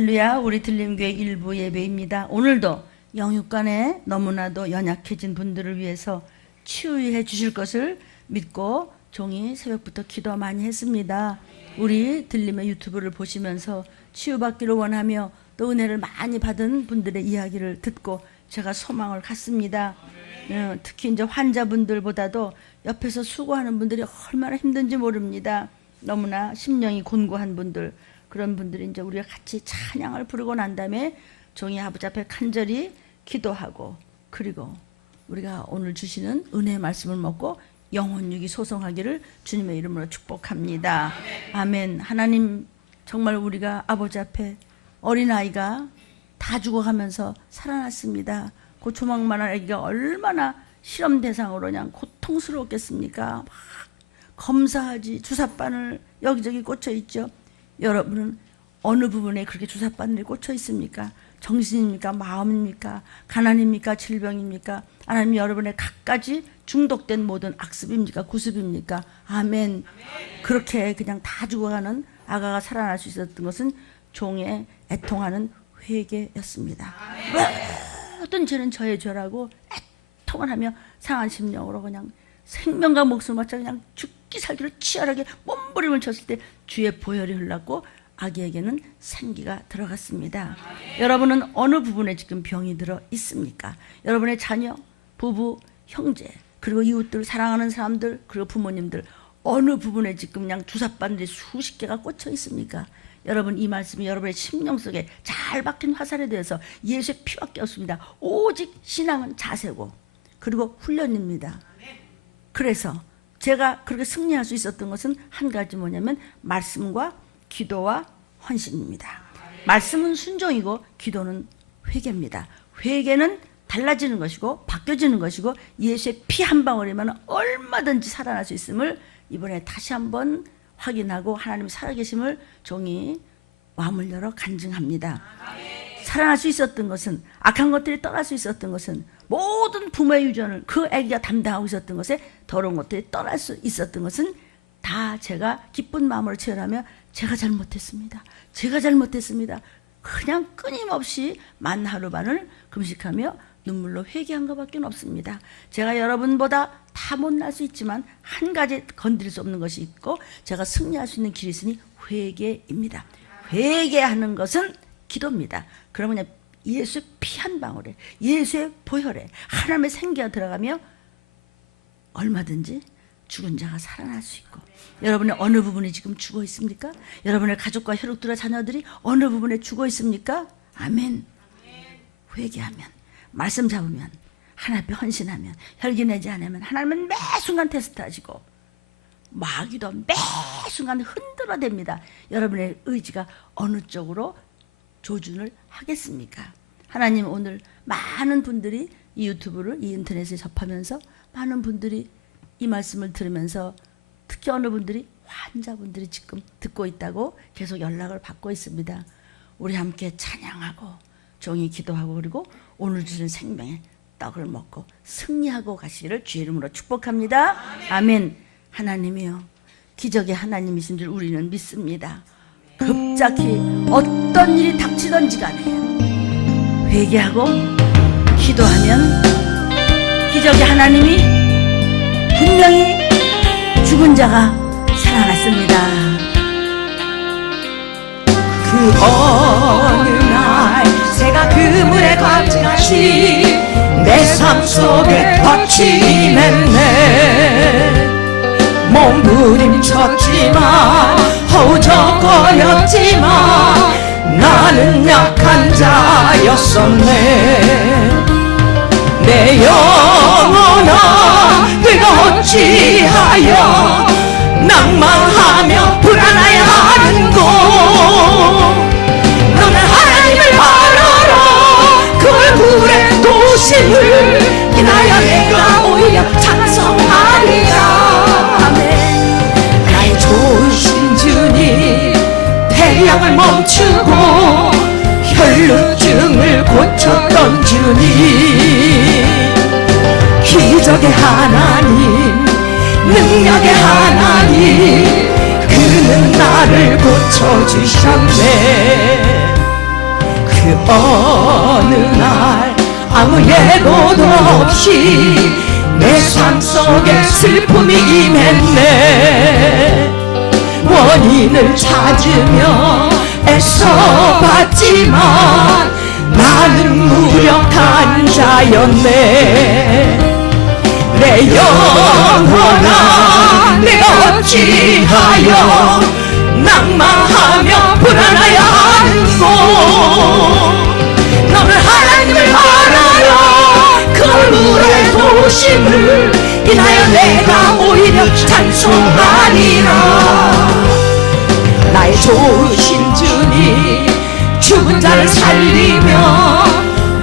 할렐루야. 우리 들림교회 일부 예배입니다. 오늘도 영육간에 너무나도 연약해진 분들을 위해서 치유해 주실 것을 믿고 종이 새벽부터 기도 많이 했습니다. 우리 들림의 유튜브를 보시면서 치유받기를 원하며 또 은혜를 많이 받은 분들의 이야기를 듣고 제가 소망을 갖습니다. 특히 이제 환자분들보다도 옆에서 수고하는 분들이 얼마나 힘든지 모릅니다. 너무나 심령이 곤고한 분들, 그런 분들이 이제 우리가 같이 찬양을 부르고 난 다음에 종이 아버지 앞에 간절히 기도하고, 그리고 우리가 오늘 주시는 은혜의 말씀을 먹고 영혼육이 소성하기를 주님의 이름으로 축복합니다. 아멘. 하나님, 정말 우리가 아버지 앞에 어린아이가 다 죽어가면서 살아났습니다. 그 조망만한 아기가 얼마나 실험 대상으로 그냥 고통스러웠겠습니까? 막 검사하지, 주사바늘 여기저기 꽂혀 있죠. 여러분은 어느 부분에 그렇게 주사바늘이 꽂혀 있습니까? 정신입니까? 마음입니까? 가난입니까? 질병입니까? 하나님, 여러분의 갖가지 중독된 모든 악습입니까? 구습입니까? 아멘. 그렇게 그냥 다 죽어가는 아가가 살아날 수 있었던 것은 종의 애통하는 회개였습니다. 모든 죄는 저의 죄라고 애통을 하며 상한 심령으로 그냥 생명과 목숨을 바쳐 그냥 죽기 살기로 치열하게 몸부림을 쳤을 때 주의 보혈이 흘렀고 아기에게는 생기가 들어갔습니다. 여러분은 어느 부분에 지금 병이 들어 있습니까? 여러분의 자녀, 부부, 형제, 그리고 이웃들, 사랑하는 사람들, 그리고 부모님들, 어느 부분에 지금 그냥 주사바늘이 수십 개가 꽂혀 있습니까? 여러분, 이 말씀이 여러분의 심령 속에 잘 박힌 화살에 대해서 예수의 피밖에 없습니다. 오직 신앙은 자세고 그리고 훈련입니다. 그래서 제가 그렇게 승리할 수 있었던 것은 한 가지, 뭐냐면 말씀과 기도와 헌신입니다. 말씀은 순종이고 기도는 회개입니다. 회개는 달라지는 것이고 바뀌어지는 것이고 예수의 피 한 방울이면 얼마든지 살아날 수 있음을 이번에 다시 한번 확인하고 하나님 살아계심을 종이 마음을 열어 간증합니다. 살아날 수 있었던 것은, 악한 것들이 떠날 수 있었던 것은, 모든 부모의 유전을 그 아기가 담당하고 있었던 것에 더러운 것들이 떠날 수 있었던 것은 다 제가 기쁜 마음으로 체험하며 제가 잘못했습니다. 제가 잘못했습니다. 그냥 끊임없이 만 하루반을 금식하며 눈물로 회개한 것밖에 없습니다. 제가 여러분보다 다 못날 수 있지만 한 가지 건드릴 수 없는 것이 있고 제가 승리할 수 있는 길이 있으니 회개입니다. 회개하는 것은 기도입니다. 그러면 예수의 피 한 방울에, 예수의 보혈에 하나님의 생기가 들어가며 얼마든지 죽은 자가 살아날 수 있고, 여러분의 어느 부분이 지금 죽어 있습니까? 여러분의 가족과 혈육들과 자녀들이 어느 부분에 죽어 있습니까? 아멘. 회개하면, 말씀 잡으면, 하나님 앞에 헌신하면, 혈기 내지 않으면 하나님은 매 순간 테스트하시고 마귀도 매 순간 흔들어댑니다. 여러분의 의지가 어느 쪽으로 조준을 하겠습니까? 하나님, 오늘 많은 분들이 이 유튜브를, 이 인터넷에 접하면서 많은 분들이 이 말씀을 들으면서 특히 어느 분들이 환자분들이 지금 듣고 있다고 계속 연락을 받고 있습니다. 우리 함께 찬양하고 종이 기도하고 그리고 오늘 주신 생명의 떡을 먹고 승리하고 가시기를 주의 이름으로 축복합니다. 아멘. 하나님이요, 기적의 하나님이신 줄 우리는 믿습니다. 급작히 어떤 일이 닥치던지 간에 회개하고 기도하면 기적의 하나님이 분명히 죽은 자가 살아났습니다. 그 어느 날 새가 그물에 같이 내 삶 속에 덧치 맺네. 몸부림쳤지만 허우적거렸지만 나는 약한 자였었네. 내 영혼아, 내가 어찌하여 낭망하며 불안하여 하는고. 너는 하나님을 바라라. 그 얼굴의 도심을 인하여 내가 오히려 찬송하리라. 나의 좋으신 주님, 태양을 멈추고 혈루증을 고쳤던 주님, 기적의 하나님, 능력의 하나님, 그는 나를 고쳐주셨네. 아무 예고도 없이 내 삶 속에 슬픔이 임했네. 원인을 찾으며 애써봤지만 나는 무력한 자였네. 내 영혼아, 내가 어찌하여 낭망하며 불안하여 하는고. 너는 하나님을 알아라. 그 얼굴의 도심을 인하여 내가 오히려 찬송하리라. 나의 좋으신 주님, 죽은 자를 살리며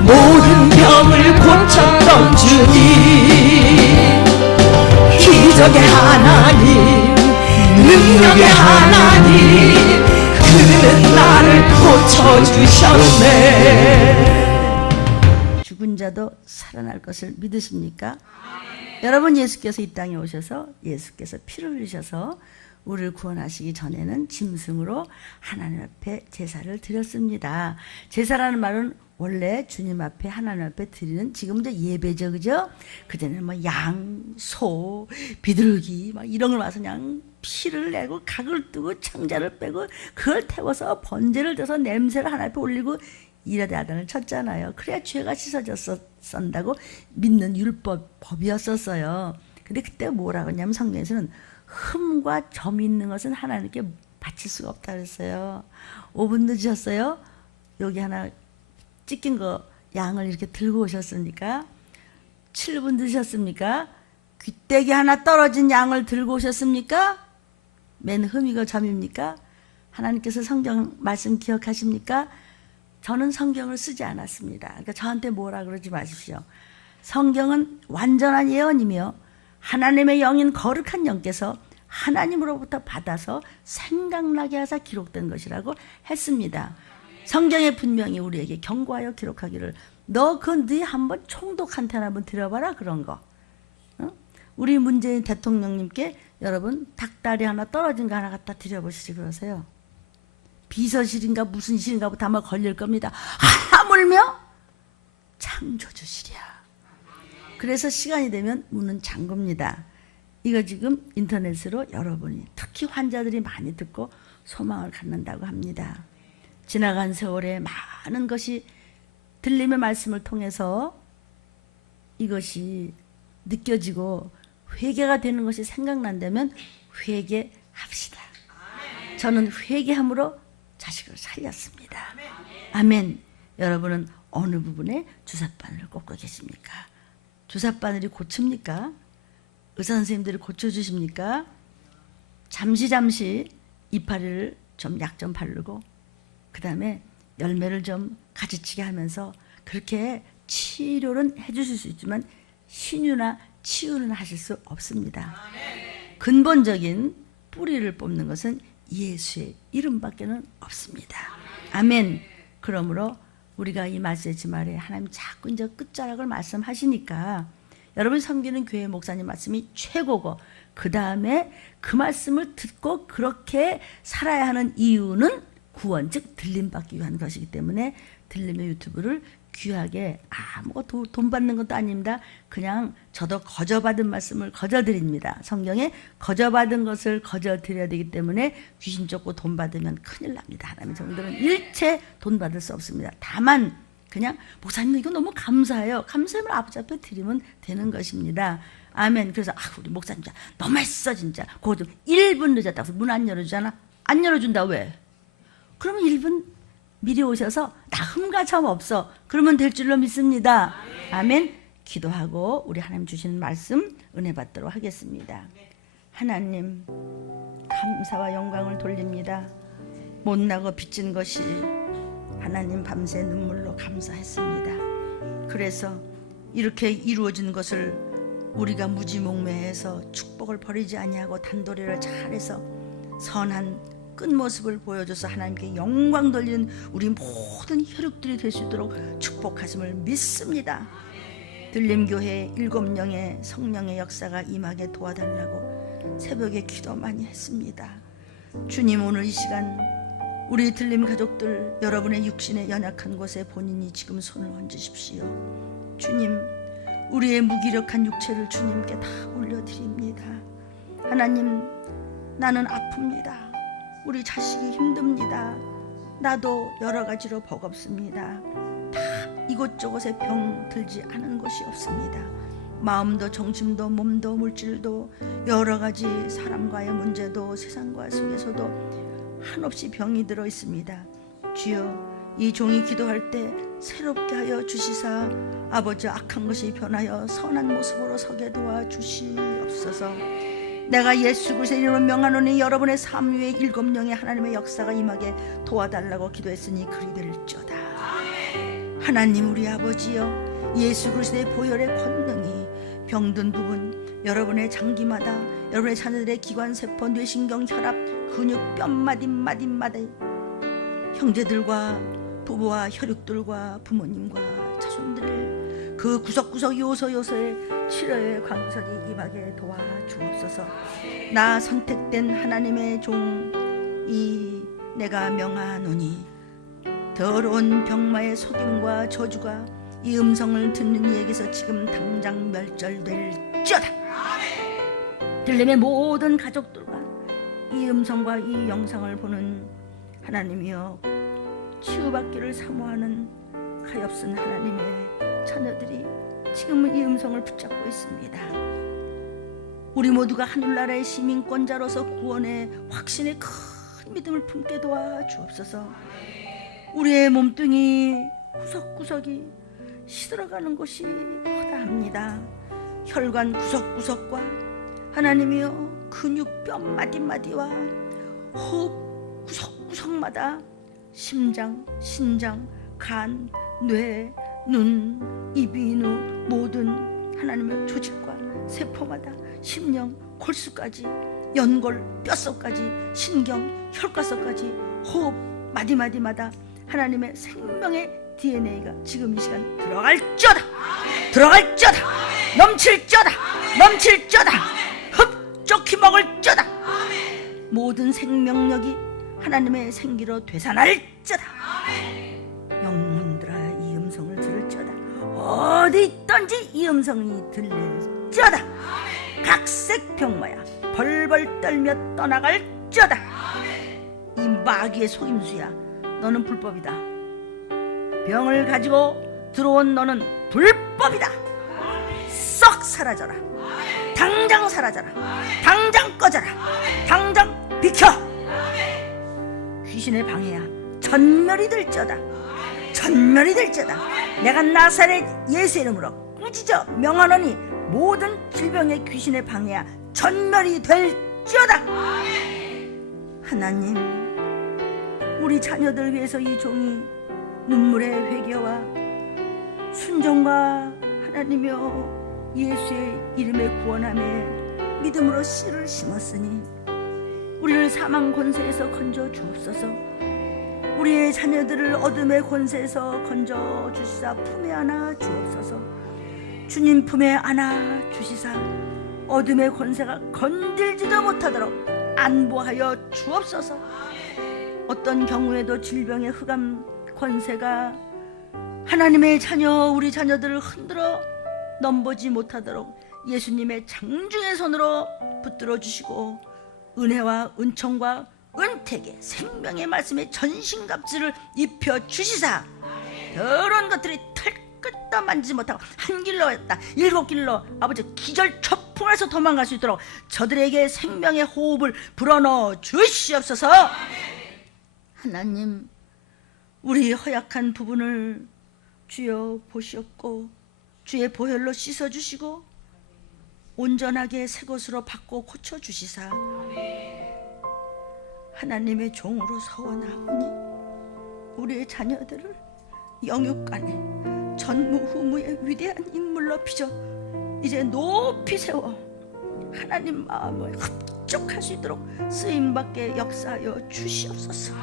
모든 병을 고쳤던 주님, 기적의 하나님, 능력의 하나님, 그는 나를 고쳐주셨네. 죽은 자도 살아날 것을 믿으십니까? 여러분, 예수께서 이 땅에 오셔서 예수께서 피를 흘리셔서 우리를 구원하시기 전에는 짐승으로 하나님 앞에 제사를 드렸습니다. 제사라는 말은 원래 주님 앞에 하나님 앞에 드리는 지금도 예배죠, 그죠? 그전에는 뭐 양, 소, 비둘기 막 이런 걸 와서 그냥 피를 내고 각을 뜨고 창자를 빼고 그걸 태워서 번제를 들어서 냄새를 하나님 앞에 올리고 이라다단을 쳤잖아요. 그래야 죄가 씻어졌었다고 믿는 법이었었어요. 근데 그때 뭐라고 했냐면 성경에서는 흠과 점이 있는 것은 하나님께 바칠 수가 없다 그랬어요. 5분 늦으셨어요? 여기 하나 찢긴 거 양을 이렇게 들고 오셨습니까? 7분 늦으셨습니까? 귀때기 하나 떨어진 양을 들고 오셨습니까? 맨 흠이고 점입니까? 하나님께서 성경 말씀 기억하십니까? 저는 성경을 쓰지 않았습니다. 그러니까 저한테 뭐라 그러지 마십시오. 성경은 완전한 예언이며 하나님의 영인 거룩한 영께서 하나님으로부터 받아서 생각나게 하사 기록된 것이라고 했습니다. 성경에 분명히 우리에게 경고하여 기록하기를 너 그 네 한번 총독한테 한번 드려봐라 그런 거. 우리 문재인 대통령님께 여러분 닭다리 하나 떨어진 거 하나 갖다 드려보시지 그러세요. 비서실인가 무슨 실인가부터 아마 걸릴 겁니다. 하물며 창조주시랴. 그래서 시간이 되면 문은 잠굽니다. 이거 지금 인터넷으로 여러분이 특히 환자들이 많이 듣고 소망을 갖는다고 합니다. 지나간 세월에 많은 것이 들림의 말씀을 통해서 이것이 느껴지고 회개가 되는 것이 생각난다면 회개합시다. 저는 회개함으로 자식을 살렸습니다. 아멘. 여러분은 어느 부분에 주삿바늘을 꽂고 계십니까? 주삿바늘이 고칩니까? 의사 선생님들이 고쳐주십니까? 잠시 이파리를 좀 약 좀 바르고 그 다음에 열매를 좀 가지치게 하면서 그렇게 치료는 해주실 수 있지만 신유나 치유는 하실 수 없습니다. 근본적인 뿌리를 뽑는 것은 예수의 이름밖에는 없습니다. 아멘. 그러므로 우리가 이 말세지 말에 하나님 자꾸 이제 끝자락을 말씀하시니까 여러분 섬기는 교회 목사님 말씀이 최고고 그 다음에 그 말씀을 듣고 그렇게 살아야 하는 이유는 구원 즉 들림받기 위한 것이기 때문에 들림의 유튜브를 귀하게 아무것도 돈 받는 것도 아닙니다. 그냥 저도 거저받은 말씀을 거저드립니다. 성경에 거저받은 것을 거저드려야 되기 때문에 귀신 쫓고 돈 받으면 큰일 납니다. 하나님의 종들은 일체 돈 받을 수 없습니다. 다만 그냥 목사님 이거 너무 감사해요. 감사함을 아버지 앞에 드리면 되는 것입니다. 아멘. 그래서 우리 목사님 진짜 너무했어 진짜. 그거 좀 1분 늦었다고 문 안 열어주잖아. 안 열어준다 왜? 그러면 1분 미리 오셔서 나 흠과 점 없어. 그러면 될 줄로 믿습니다. 아멘. 기도하고 우리 하나님 주시는 말씀 은혜 받도록 하겠습니다. 하나님 감사와 영광을 돌립니다. 못나고 빚진 것이 하나님 밤새 눈물로 감사했습니다. 그래서 이렇게 이루어진 것을 우리가 무지몽매해서 축복을 버리지 아니하고 단도리를 잘해서 선한 끝모습을 보여줘서 하나님께 영광 돌리는 우리 모든 혈육들이 될 수 있도록 축복하심을 믿습니다. 들림교회 7명의 성령의 역사가 임하게 도와달라고 새벽에 기도 많이 했습니다. 주님 오늘 이 시간 우리 들림 가족들 여러분의 육신의 연약한 곳에 본인이 지금 손을 얹으십시오. 주님, 우리의 무기력한 육체를 주님께 다 올려드립니다. 하나님, 나는 아픕니다. 우리 자식이 힘듭니다. 나도 여러 가지로 버겁습니다. 다 이곳저곳에 병 들지 않은 것이 없습니다. 마음도 정신도 몸도 물질도 여러 가지 사람과의 문제도 세상과 속에서도 한없이 병이 들어 있습니다. 주여, 이 종이 기도할 때 새롭게 하여 주시사 아버지 악한 것이 변하여 선한 모습으로 서게 도와주시옵소서. 내가 예수 그리스도의 이름으로 명하노니 여러분의 삶 위에 7영의 하나님의 역사가 임하게 도와달라고 기도했으니 그리 될지어다. 하나님 우리 아버지여, 예수 그리스도의 보혈의 권능이 병든 부분, 여러분의 장기마다, 여러분의 자녀들의 기관세포, 뇌신경, 혈압, 근육, 뼈마디 형제들과 부부와 혈육들과 부모님과 자손들을 그 구석구석 요소요소에 치료의 광선이 임하게 도와주옵소서. 나 선택된 하나님의 종이 내가 명하노니 더러운 병마의 속임과 저주가 이 음성을 듣는 이에게서 지금 당장 멸절될지어다. 들림의 모든 가족들과 이 음성과 이 영상을 보는 하나님이여, 치유받기를 사모하는 가엾은 하나님의 자녀들이 지금은 이 음성을 붙잡고 있습니다. 우리 모두가 하늘나라의 시민권자로서 구원의 확신의 큰 믿음을 품게 도와주옵소서. 우리의 몸뚱이 구석구석이 시들어가는 것이 허다합니다. 혈관 구석구석과 하나님이여 근육 뼈 마디마디와 호흡 구석구석마다 심장, 신장, 간, 뇌, 눈, 입, 인후 모든 하나님의 조직과 세포마다 심령, 골수까지 연골, 뼛속까지 신경, 혈관속까지 호흡 마디마디마다 하나님의 생명의 DNA가 지금 이 시간 들어갈지어다. 들어갈지어다. 넘칠지어다. 넘칠지어다. 흡족히 먹을지어다. 모든 생명력이 하나님의 생기로 되살아날지어다. 영혼들아 이 음성을 들을지어다. 어디 있던지 이 음성이 들릴지어다. 각색 병마야 벌벌 떨며 떠나갈지어다. 이 마귀의 속임수야, 너는 불법이다. 병을 가지고 들어온 너는 불법이다. 썩 사라져라. 당장 사라져라. 당장 꺼져라. 당장 비켜. 귀신의 방해야 전멸이 될지어다. 전멸이 될지어다. 내가 나사렛 예수의 이름으로 꾸짖어 명하노니 모든 질병의 귀신의 방해야 전멸이 될지어다. 하나님, 우리 자녀들 위해서 이 종이 눈물의 회개와 순종과 하나님이여 예수의 이름의 구원함에 믿음으로 씨를 심었으니 우리를 사망 권세에서 건져 주옵소서. 우리의 자녀들을 어둠의 권세에서 건져 주시사 품에 안아 주옵소서. 주님 품에 안아 주시사 어둠의 권세가 건들지도 못하도록 안보하여 주옵소서. 어떤 경우에도 질병의 흑암 권세가 하나님의 자녀, 우리 자녀들을 흔들어 넘보지 못하도록 예수님의 장중의 손으로 붙들어 주시고 은혜와 은총과 은택의 생명의 말씀에 전신갑주를 입혀 주시사 더러운 것들이 털끝도 만지지 못하고 한 길로 했다 7길로 아버지 기절 초풍에서 도망갈 수 있도록 저들에게 생명의 호흡을 불어넣어 주시옵소서. 하나님, 우리 허약한 부분을 주여 보시옵고 주의 보혈로 씻어주시고 온전하게 새 것으로 바꿔 고쳐주시사 하나님의 종으로 서원하오니 우리의 자녀들을 영육간에 전무후무의 위대한 인물로 빚어 이제 높이 세워 하나님 마음을 흡족할 수 있도록 쓰임받게 역사하여 주시옵소서.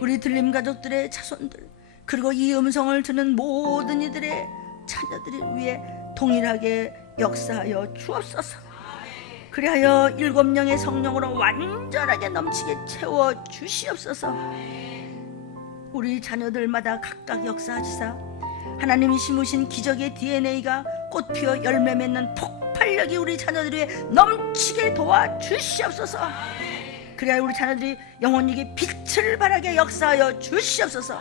우리 들림 가족들의 자손들 그리고 이 음성을 듣는 모든 이들의 자녀들을 위해 동일하게 역사하여 주옵소서. 그리하여 7영의 성령으로 완전하게 넘치게 채워 주시옵소서. 우리 자녀들마다 각각 역사하시사 하나님이 심으신 기적의 DNA가 꽃 피어 열매 맺는 폭발력이 우리 자녀들에게 넘치게 도와주시옵소서. 그래야 우리 자녀들이 영원히 빛을 발하게 역사하여 주시옵소서.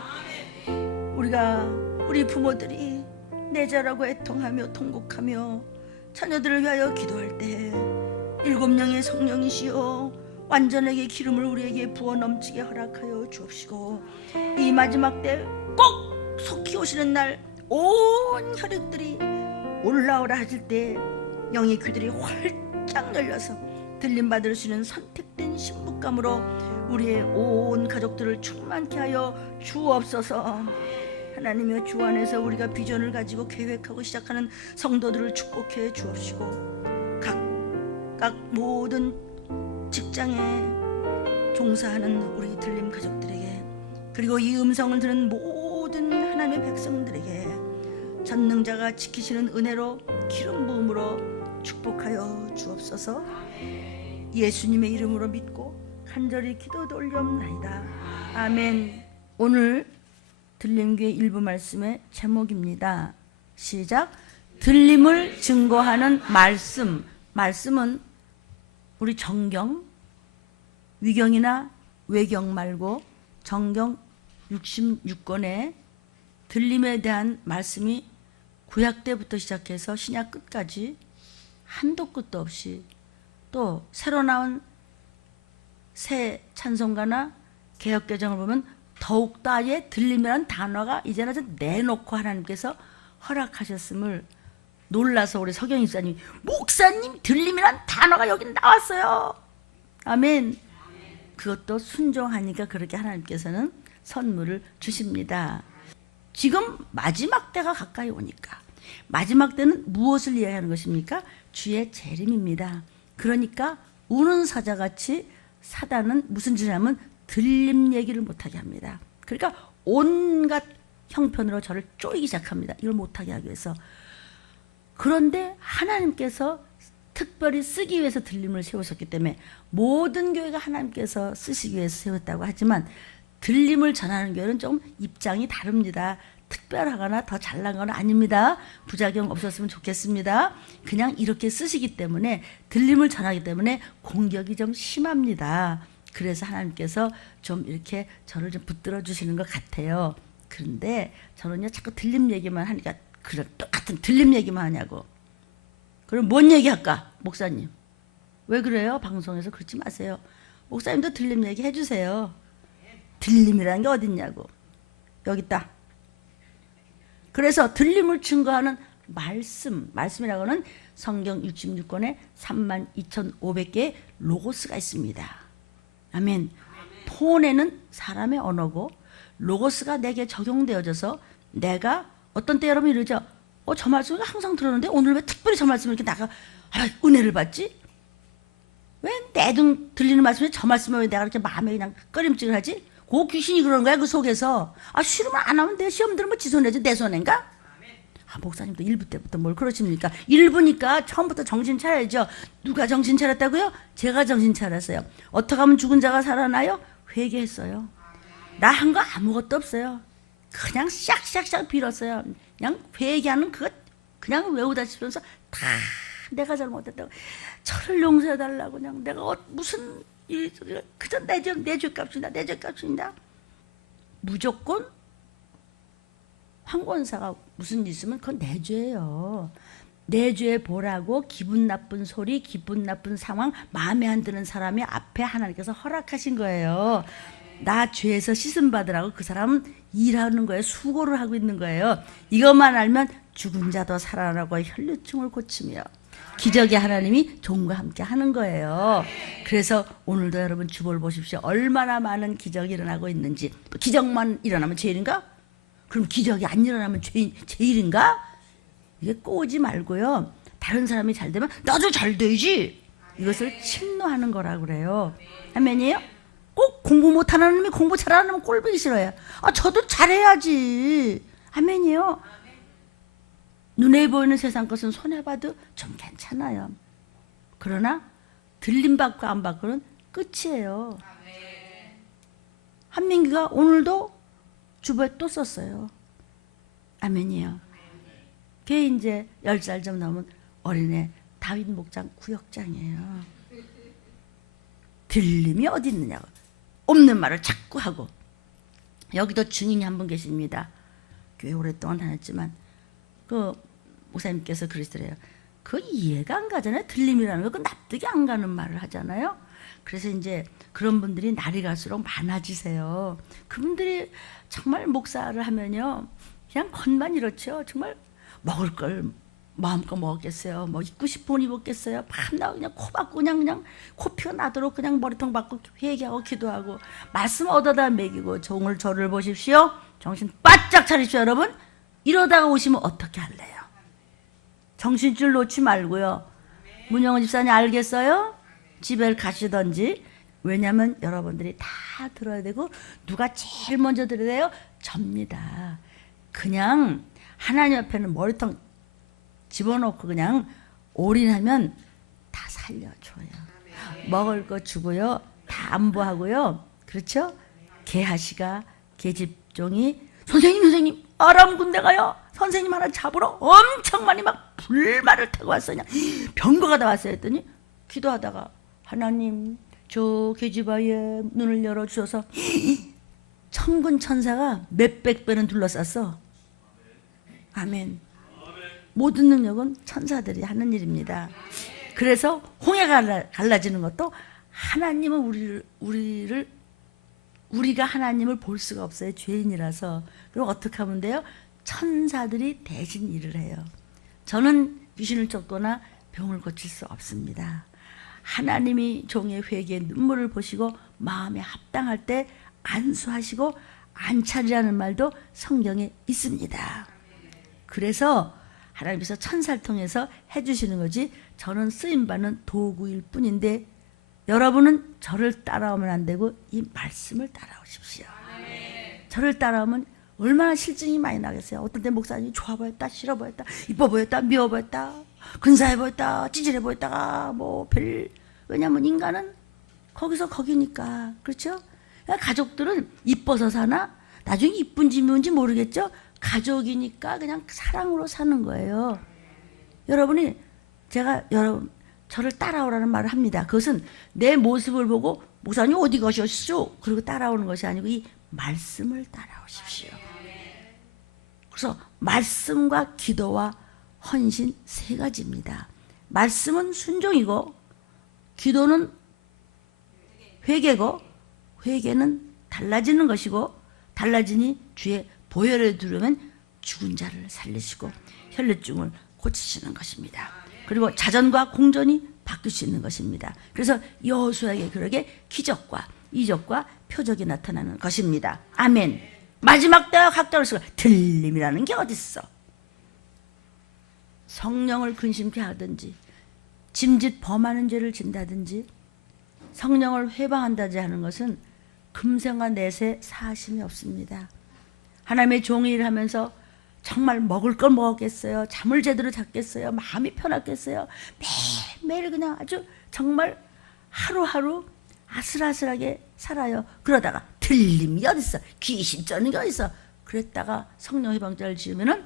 우리 부모들이 내자라고 애통하며 통곡하며 자녀들을 위하여 기도할 때 7명의 성령이시여 완전하게 기름을 우리에게 부어 넘치게 허락하여 주옵시고 이 마지막 때 꼭 속히 오시는 날 온 혈육들이 올라오라 하실 때 영의 귀들이 활짝 열려서 들림 받을 수 있는 선택된 신부감으로 우리의 온 가족들을 충만케 하여 주옵소서. 하나님의 주 안에서 우리가 비전을 가지고 계획하고 시작하는 성도들을 축복해 주옵시고 각 모든 직장에 종사하는 우리 들림 가족들에게 그리고 이 음성을 들은 모든 하나님의 백성들에게 전능자가 지키시는 은혜로 기름 부음으로 축복하여 주옵소서. 예수님의 이름으로 믿고 간절히 기도 올려옵나이다. 아멘. 오늘 들림교회 일부 말씀의 제목입니다. 시작. 들림을 증거하는 말씀. 말씀은 우리 정경, 위경이나 외경 말고 정경 66권에 들림에 대한 말씀이 구약 때부터 시작해서 신약 끝까지 한도 끝도 없이 또 새로 나온 새 찬송가나 개역개정을 보면 더욱더 아예 들림이라는 단어가 이제는 좀 내놓고 하나님께서 허락하셨음을 놀라서 우리 서경 입사님 목사님 들림이란 단어가 여기 나왔어요. 아멘. 그것도 순종하니까 그렇게 하나님께서는 선물을 주십니다. 지금 마지막 때가 가까이 오니까 마지막 때는 무엇을 이야기하는 것입니까? 주의 재림입니다. 그러니까 우는 사자같이 사단은 무슨 짓을 하면 들림 얘기를 못하게 합니다. 그러니까 온갖 형편으로 저를 쪼이기 시작합니다. 이걸 못하게 하기 위해서. 그런데 하나님께서 특별히 쓰기 위해서 들림을 세우셨기 때문에 모든 교회가 하나님께서 쓰시기 위해서 세웠다고 하지만 들림을 전하는 교회는 좀 입장이 다릅니다. 특별하거나 더 잘난 건 아닙니다. 부작용 없었으면 좋겠습니다. 그냥 이렇게 쓰시기 때문에 들림을 전하기 때문에 공격이 좀 심합니다. 그래서 하나님께서 좀 이렇게 저를 좀 붙들어 주시는 것 같아요. 그런데 저는요 자꾸 들림 얘기만 하니까 그런 똑같은 들림 얘기만 하냐고. 그럼 뭔 얘기할까? 목사님 왜 그래요? 방송에서 그러지 마세요. 목사님도 들림 얘기 해주세요. 들림이라는 게 어딨냐고. 여기 있다. 그래서 들림을 증거하는 말씀이라고 하는 성경 66권에 32,500개의 로고스가 있습니다. 아멘. 폰에는 사람의 언어고 로고스가 내게 적용되어져서 내가 어떤 때 여러분 이러죠. 저 말씀을 항상 들었는데 오늘 왜 특별히 저 말씀을 이렇게 은혜를 받지? 왜 내등 들리는 말씀에 저 말씀에 왜 내가 이렇게 마음에 그냥 꺼림직을 하지? 그 귀신이 그런 거야 그 속에서. 싫으면 안 하면 돼. 시험 들으면 지 손해지 내 손해인가? 목사님도 1부 때부터 뭘 그러십니까? 1부니까 처음부터 정신 차려야죠. 누가 정신 차렸다고요? 제가 정신 차렸어요. 어떻게 하면 죽은 자가 살아나요? 회개했어요. 나 한 거 아무것도 없어요. 그냥 샥샥샥 빌었어요. 그냥 회개하는 그것 그냥 외우다 싶으면서 다 내가 잘못했다고 저를 용서해달라고 그냥 내가 무슨 일 그저 내 죄값입니다. 무조건 황권사가 무슨 일 있으면 그건 내 죄예요. 내 죄 보라고 기분 나쁜 소리, 기분 나쁜 상황, 마음에 안 드는 사람이 앞에 하나님께서 허락하신 거예요. 나 죄에서 씻음 받으라고 그 사람은 일하는 거예요. 수고를 하고 있는 거예요. 이것만 알면 죽은 자도 살아나고 혈류증을 고치며 기적의 하나님이 종과 함께 하는 거예요. 그래서 오늘도 여러분 주보를 보십시오. 얼마나 많은 기적이 일어나고 있는지. 기적만 일어나면 죄인인가? 그럼 기적이 안 일어나면 죄인인가? 이게 꼬우지 말고요. 다른 사람이 잘 되면 나도 잘 되지. 이것을 침노하는 거라고 그래요. 아멘이에요? 꼭 공부 못하는 놈이 공부 잘하는 놈은 꼴보기 싫어요. 저도 잘해야지. 아멘이요. 눈에 보이는 세상 것은 손해봐도 좀 괜찮아요. 그러나 들림받고 안 받고는 끝이에요. 한민기가 오늘도 주보에 또 썼어요. 아멘이요. 걔 이제 10살 좀 넘은 어린애 다윗 목장 구역장이에요. 들림이 어디 있느냐고 없는 말을 자꾸 하고. 여기도 증인이 한 분 계십니다. 교회 오랫동안 다녔지만 그 목사님께서 그러시더래요. 그 이해가 안 가잖아요. 들림이라는 거 그 납득이 안 가는 말을 하잖아요. 그래서 이제 그런 분들이 날이 갈수록 많아지세요. 그분들이 정말 목사를 하면요 그냥 겉만 이렇죠. 정말 먹을 걸 마음껏 먹었겠어요. 뭐 입고 싶은 옷 입었겠어요. 밤낮 그냥 코 박고 그냥 코피가 나도록 그냥 머리통 박고 회개하고 기도하고 말씀 얻어다 먹이고 종을 저를 보십시오. 정신 바짝 차리십시오 여러분. 이러다가 오시면 어떻게 할래요? 정신줄 놓지 말고요. 문영은 집사님 알겠어요? 집에 가시던지. 왜냐하면 여러분들이 다 들어야 되고 누가 제일 먼저 들어야 돼요? 접니다. 그냥 하나님 앞에는 머리통 집어넣고 그냥 올인하면 다 살려줘요. 먹을 거 주고요. 다 안보하고요. 그렇죠? 개하시가 계집종이 선생님 아람 군대 가요. 선생님 하나 잡으러 엄청 많이 막 불말을 타고 왔어요. 그냥 병거가 다 왔어요 했더니 기도하다가 하나님 저 계집아이의 눈을 열어주셔서 천군 천사가 몇백 배는 둘러쌌어. 아멘. 모든 능력은 천사들이 하는 일입니다. 그래서 홍해가 갈라지는 것도 하나님은 우리가 하나님을 볼 수가 없어요. 죄인이라서. 그럼 어떻게 하면 돼요? 천사들이 대신 일을 해요. 저는 귀신을 쫓거나 병을 고칠 수 없습니다. 하나님이 종의 회개의 눈물을 보시고 마음에 합당할 때 안수하시고 안찰이라는 말도 성경에 있습니다. 그래서 하나님께서 천사를 통해서 해주시는 거지 저는 쓰임받는 도구일 뿐인데 여러분은 저를 따라오면 안 되고 이 말씀을 따라오십시오. 저를 따라오면 얼마나 실증이 많이 나겠어요. 어떤 때 목사님이 좋아 보였다 싫어 보였다 이뻐 보였다 미워 보였다 근사해 보였다 찌질해 보였다가 왜냐면 인간은 거기서 거기니까. 그렇죠? 가족들은 이뻐서 사나 나중에 이쁜지 미운지 모르겠죠. 가족이니까 그냥 사랑으로 사는 거예요. 여러분이 여러분 저를 따라오라는 말을 합니다. 그것은 내 모습을 보고 목사님 어디 가셨죠? 그리고 따라오는 것이 아니고 이 말씀을 따라오십시오. 그래서 말씀과 기도와 헌신 세 가지입니다. 말씀은 순종이고 기도는 회개고 회개는 달라지는 것이고 달라지니 주의 보혈을 두르면 죽은 자를 살리시고 혈루증을 고치시는 것입니다. 그리고 자전과 공전이 바뀔 수 있는 것입니다. 그래서 여호수아에게 그러게 기적과 이적과 표적이 나타나는 것입니다. 아멘. 마지막 때와 각자로서 들림이라는 게 어딨어? 성령을 근심케 하든지 짐짓 범하는 죄를 진다든지 성령을 회방한다지 하는 것은 금생과 내세 사심이 없습니다. 하나님의 종의 일을 하면서 정말 먹을 걸 먹었겠어요? 잠을 제대로 잤겠어요? 마음이 편했겠어요? 매일매일 그냥 아주 정말 하루하루 아슬아슬하게 살아요. 그러다가 들림이 어딨어? 귀신 쩌는 게 어딨어? 그랬다가 성령 회방죄를 지으면은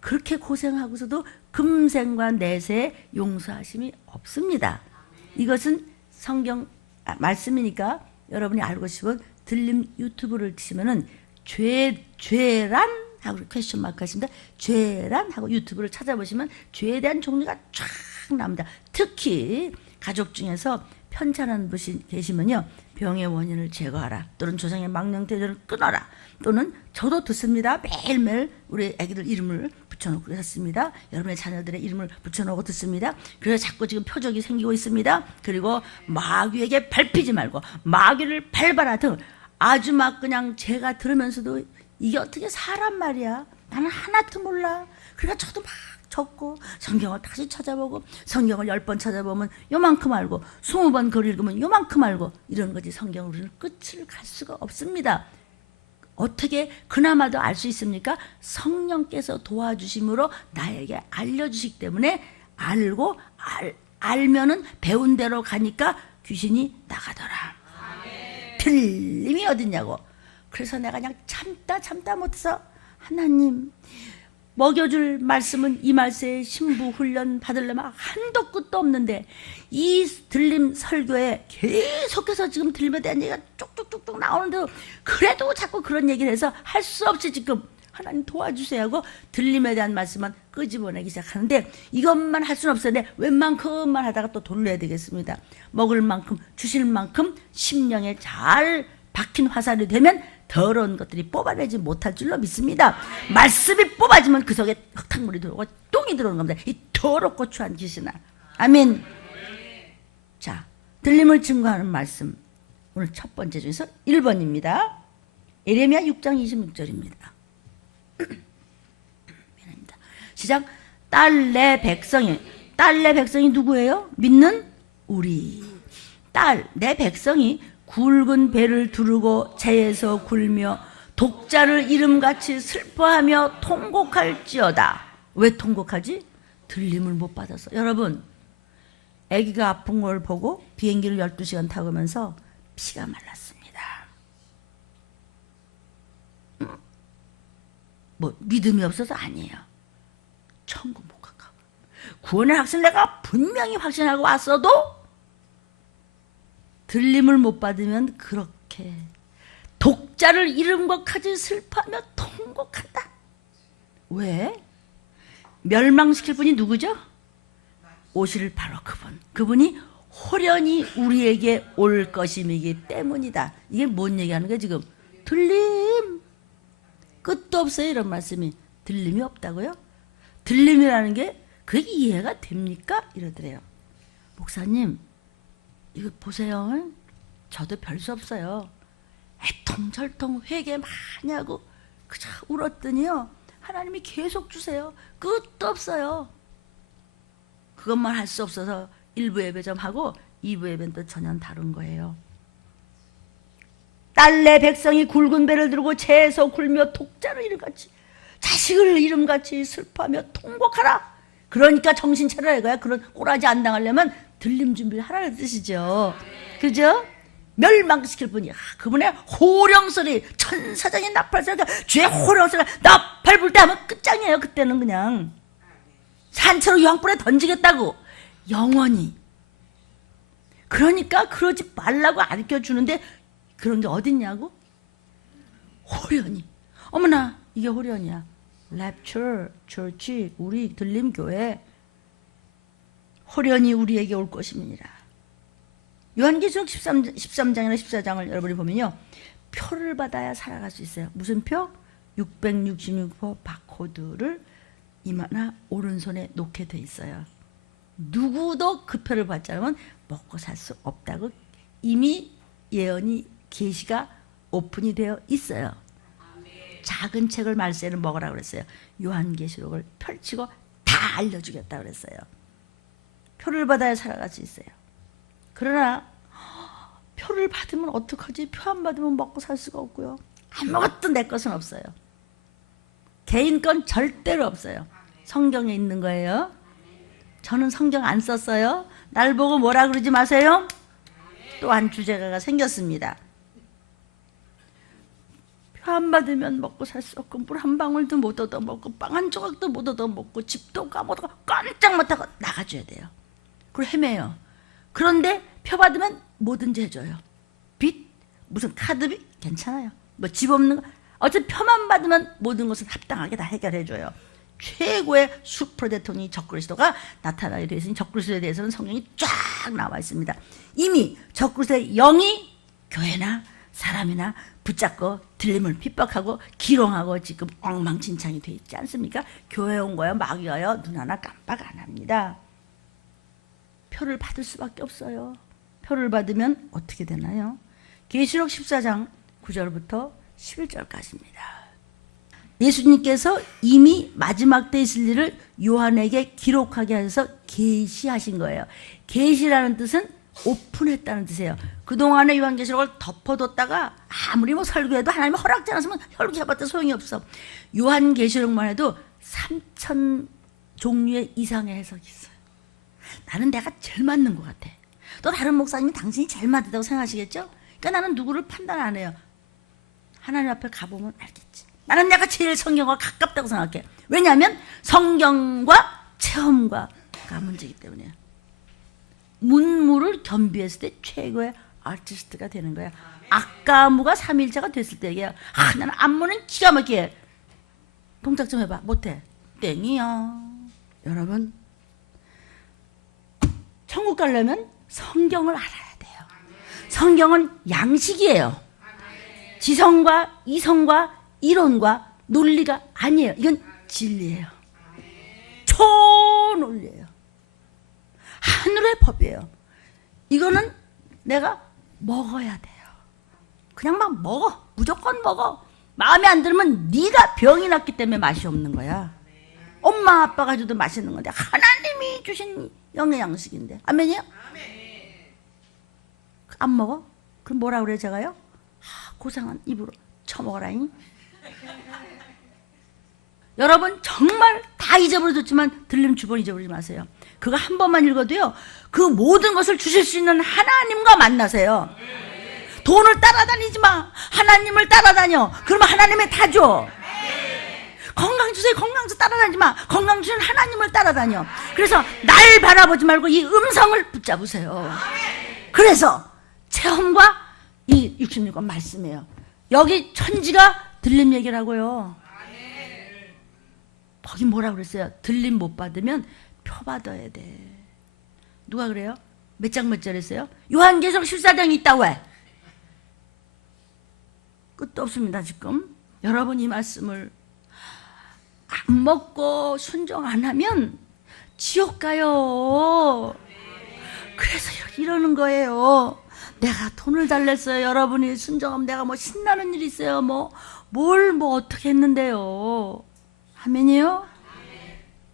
그렇게 고생하고서도 금생과 내세 용서하심이 없습니다. 이것은 성경 말씀이니까 여러분이 알고 싶은 들림 유튜브를 치면은 죄란 하고 퀘스천 마크 하십니다. 죄란 하고 유튜브를 찾아보시면 죄에 대한 종류가 쫙 나옵니다. 특히 가족 중에서 편찮은 분이 계시면요. 병의 원인을 제거하라. 또는 조상의 망령태조를 끊어라. 또는 저도 듣습니다. 매일매일 우리 애기들 이름을 붙여놓고 있습니다. 여러분의 자녀들의 이름을 붙여놓고 듣습니다. 그래서 자꾸 지금 표적이 생기고 있습니다. 그리고 마귀에게 밟히지 말고 마귀를 밟아라 등 아주 막 그냥 제가 들으면서도 이게 어떻게 사람 말이야. 나는 하나도 몰라. 그러니까 저도 막 적고 성경을 다시 찾아보고 성경을 10번 찾아보면 요만큼 알고 20번 글 읽으면 요만큼 알고 이런 거지. 성경을 우리는 끝을 갈 수가 없습니다. 어떻게 그나마도 알 수 있습니까? 성령께서 도와주심으로 나에게 알려주시기 때문에 알면은 배운 대로 가니까 귀신이 나가더라. 틀림이 어딨냐고. 그래서 내가 그냥 참다 못해서 하나님 먹여줄 말씀은 이말세에 신부 훈련 받으려면 한도 끝도 없는데 이 들림 설교에 계속해서 지금 들림에 대한 얘기가 쭉쭉쭉쭉 나오는데도 그래도 자꾸 그런 얘기를 해서 할 수 없이 지금 하나님 도와주세요 하고 들림에 대한 말씀만 끄집어내기 시작하는데 이것만 할 수는 없었는데 웬만큼만 하다가 또 돌려야 되겠습니다. 먹을 만큼 주실 만큼 심령에 잘 박힌 화살이 되면 더러운 것들이 뽑아내지 못할 줄로 믿습니다. 말씀이 뽑아지면 그 속에 흙탕물이 들어오고 똥이 들어오는 겁니다. 이 더럽고 추한 귀신아. 아멘. 자, 들림을 증거하는 말씀 오늘 첫 번째 중에서 1번입니다. 예레미야 6장 26절입니다. 시작. 딸 내 백성이 누구예요? 믿는 우리 딸 내 백성이 굵은 배를 두르고 재에서 굴며 독자를 이름같이 슬퍼하며 통곡할지어다. 왜 통곡하지? 들림을 못 받아서. 여러분, 아기가 아픈 걸 보고 비행기를 12시간 타고 오면서 피가 말랐습니다. 뭐 믿음이 없어서 아니에요. 천국 못 가까. 구원의 확신 내가 분명히 확신하고 왔어도 들림을 못 받으면 그렇게 독자를 이름과 같이 슬퍼하며 통곡한다. 왜? 멸망시킬 분이 누구죠? 오실 바로 그분이 호련히 우리에게 올 것임이기 때문이다. 이게 뭔 얘기하는 거야 지금? 들림. 끝도 없어요 이런 말씀이. 들림이 없다고요? 들림이라는 게 그게 이해가 됩니까? 이러더래요. 목사님 이거 보세요. 저도 별 수 없어요. 애통절통 회개 많이 하고 그저 울었더니요 하나님이 계속 주세요. 끝도 없어요. 그것만 할 수 없어서 1부 예배 좀 하고 2부 예배는 또 전혀 다른 거예요. 딸 내 백성이 굵은 배를 들고 재에서 굴며 독자를 이름같이 자식을 이름같이 슬퍼하며 통곡하라. 그러니까 정신 차려야 이거야. 그런 꼬라지 안 당하려면 들림 준비를 하라는 뜻이죠. 그죠? 멸망시킬 분이 그분의 호령소리 천사장의 나팔소리가 죄 호령소리가 나팔 불 때 하면 끝장이에요. 그때는 그냥 산채로 유황불에 던지겠다고 영원히. 그러니까 그러지 말라고 가르쳐주는데 그런 게 어딨냐고? 호련히. 어머나 이게 호련이야. 랩처 처치 우리 들림교회 호련히 우리에게 올 것입니다. 요한계시록 13장이나 14장을 여러분이 보면요 표를 받아야 살아갈 수 있어요. 무슨 표? 666호 바코드를 이마나 오른손에 놓게 돼 있어요. 누구도 그 표를 받지 않으면 먹고 살 수 없다고 이미 예언이 계시가 오픈이 되어 있어요. 작은 책을 말세는 먹으라고 그랬어요. 요한계시록을 펼치고 다 알려주겠다고 그랬어요. 표를 받아야 살아갈 수 있어요. 그러나 표를 받으면 어떡하지? 표 안 받으면 먹고 살 수가 없고요. 아무것도 내 것은 없어요. 개인권 절대로 없어요. 성경에 있는 거예요. 저는 성경 안 썼어요. 날 보고 뭐라 그러지 마세요. 또 한 주제가가 생겼습니다. 표 안 받으면 먹고 살 수 없고 물 한 방울도 못 얻어 먹고 빵 한 조각도 못 얻어 먹고 집도 까먹고 깜짝 못하고 나가줘야 돼요. 그리고 헤매요. 그런데 표 받으면 뭐든지 해줘요. 빚, 무슨 카드빚 괜찮아요. 뭐 집 없는 거 어차피 표만 받으면 모든 것을 합당하게 다 해결해줘요. 최고의 슈퍼 대통령이 적그리스도가 나타나게 되어 있으니 적그리스도에 대해서는 성경이 쫙 나와 있습니다. 이미 적그리스도의 영이 교회나 사람이나 붙잡고 들림을 핍박하고 기롱하고 지금 엉망진창이 되어 있지 않습니까? 교회 온 거요 마귀가요 눈 하나 깜빡 안 합니다. 표를 받을 수밖에 없어요. 표를 받으면 어떻게 되나요? 계시록 14장 9절부터 11절까지입니다. 예수님께서 이미 마지막 때 있을 일을 요한에게 기록하게 하셔서 계시하신 거예요. 계시라는 뜻은 오픈했다는 뜻이에요. 그동안의 요한계시록을 덮어뒀다가 아무리 뭐 설교해도 하나님 허락지 않았으면 설교해봤자 소용이 없어. 요한계시록만 해도 3,000 종류의 이상의 해석이 있어요. 나는 내가 제일 맞는 것 같아. 또 다른 목사님이 당신이 제일 맞다고 생각하시겠죠? 그러니까 나는 누구를 판단 안 해요. 하나님 앞에 가보면 알겠지. 나는 내가 제일 성경과 가깝다고 생각해. 왜냐하면 성경과 체험과가 문제이기 때문이에요. 문무를 겸비했을 때 최고의 아티스트가 되는 거야. 악가무가 삼일자가 됐을 때 얘기야. 나는 안무는 기가 막히게. 동작 좀 해봐. 못해. 땡이야. 여러분, 천국 가려면 성경을 알아야 돼요. 성경은 양식이에요. 지성과 이성과 이론과 논리가 아니에요. 이건 진리예요. 초논리예요. 하늘의 법이에요. 이거는 내가 먹어야 돼요. 그냥 막 먹어. 무조건 먹어. 마음에 안 들면 네가 병이 났기 때문에 맛이 없는 거야. 엄마 아빠가 줘도 맛있는 건데 하나님이 주신 영의 양식인데. 아멘이요? 안 먹어? 그럼 뭐라 그래요 제가요? 고상한 입으로 처먹어라잉. 여러분 정말 다 잊어버려졌지만 들림 주번 잊어버리지 마세요. 그거 한 번만 읽어도요, 그 모든 것을 주실 수 있는 하나님과 만나세요. 돈을 따라다니지 마. 하나님을 따라다녀. 그러면 하나님이 다 줘. 건강 주세요. 건강 주 따라다니지 마. 건강 주는 하나님을 따라다녀. 그래서 날 바라보지 말고 이 음성을 붙잡으세요. 그래서 체험과 이 66권 말씀이에요. 여기 천지가 들림 얘기를 하고요. 거기 뭐라 그랬어요? 들림 못 받으면 표 받아야 돼. 누가 그래요? 몇 장 몇 절했어요? 요한계시록 14장이 있다 왜? 끝도 없습니다 지금. 여러분 이 말씀을 안 먹고 순종 안 하면 지옥 가요. 그래서 이러는 거예요. 내가 돈을 달랬어요. 여러분이 순종하면 내가 뭐 신나는 일 있어요. 뭘 어떻게 했는데요. 아멘이요?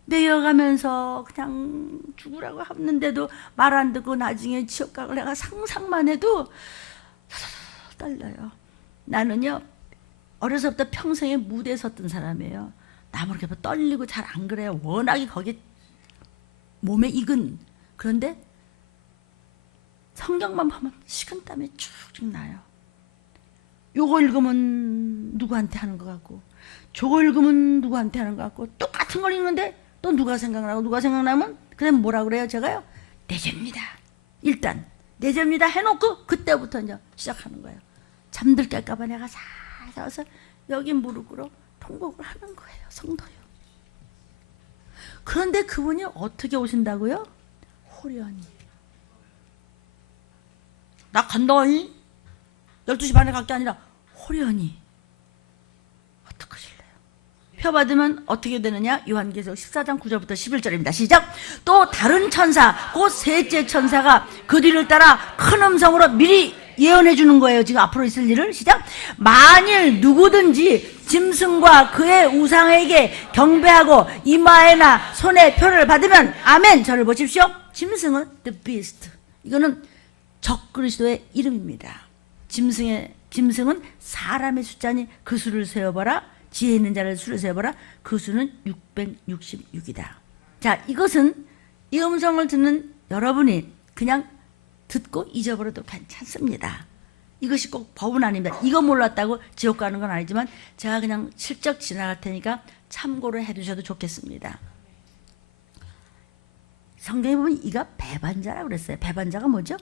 매여가면서 그냥 죽으라고 하는데도 말 안 듣고 나중에 지옥 가고 내가 상상만 해도 떨려요. 나는요 어려서부터 평생에 무대에 섰던 사람이에요. 나 모르게 떨리고 잘 안 그래요. 워낙에 거기 몸에 익은. 그런데 성경만 보면 식은땀이 쭉쭉 나요. 요거 읽으면 누구한테 하는 것 같고 저거 읽으면 누구한테 하는 것 같고 똑같은 걸 읽는데 또 누가 생각나고 누가 생각나면 그냥 뭐라 그래요 제가요? 내 죄입니다. 일단 내 죄입니다 해놓고 그때부터 이제 시작하는 거예요. 잠들 깰까봐 내가 살살 와서 여기 무릎 꿇어 통곡을 하는 거예요. 성도요. 그런데 그분이 어떻게 오신다고요? 호련히. 나 간다니 12시 반에 갈 게 아니라 호련히. 어떡하실래요? 표 받으면 어떻게 되느냐? 요한계시록 14장 9절부터 11절입니다. 시작. 또 다른 천사, 곧 셋째 천사가 그 뒤를 따라 큰 음성으로 미리 예언해 주는 거예요. 지금 앞으로 있을 일을. 시작. 만일 누구든지 짐승과 그의 우상에게 경배하고 이마에나 손에 표를 받으면 아멘. 저를 보십시오. 짐승은 the beast. 이거는 적그리스도의 이름입니다. 짐승은 사람의 숫자니 그 수를 세어봐라. 지혜 있는 자를 수를 세어봐라. 그 수는 666이다. 자, 이것은 이 음성을 듣는 여러분이 그냥 듣고 잊어버려도 괜찮습니다. 이것이 꼭 법은 아닙니다. 이거 몰랐다고 지옥 가는 건 아니지만 제가 그냥 슬쩍 지나갈 테니까 참고를 해두셔도 좋겠습니다. 성경에 보면 이가 배반자라고 그랬어요. 배반자가 뭐죠?